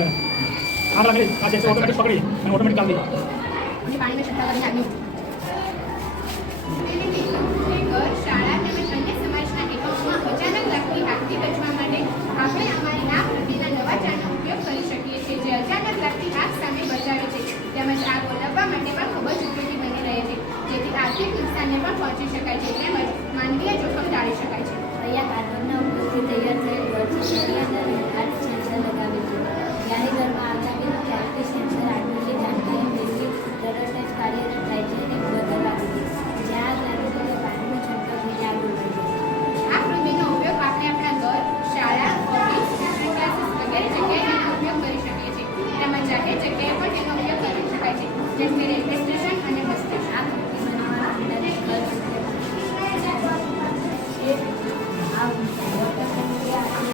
आग लागली આ છે ઓટોમેટિક પકડી અને ઓટોમેટિક ચાલતી અને પાણીમાં છંટકાવ કરીને આગળ ઘર શાળા તેમજ અન્ય સમાજના એકમોમાં અચાનક લાગતી આગથી બચવા માટે આપણે અમારી આગ પ્રત્યેના નવા ચારનો ઉપયોગ કરી શકીએ છીએ જે અચાનક લાગતી આગ સામે બચાવે છે તેમજ આગ ઓલવવા માટે પણ ખૂબ જ ઉપયોગી બની રહે છે જેથી આર્થિક નુકસાનને પણ પહોંચી શકાય છે તેમજ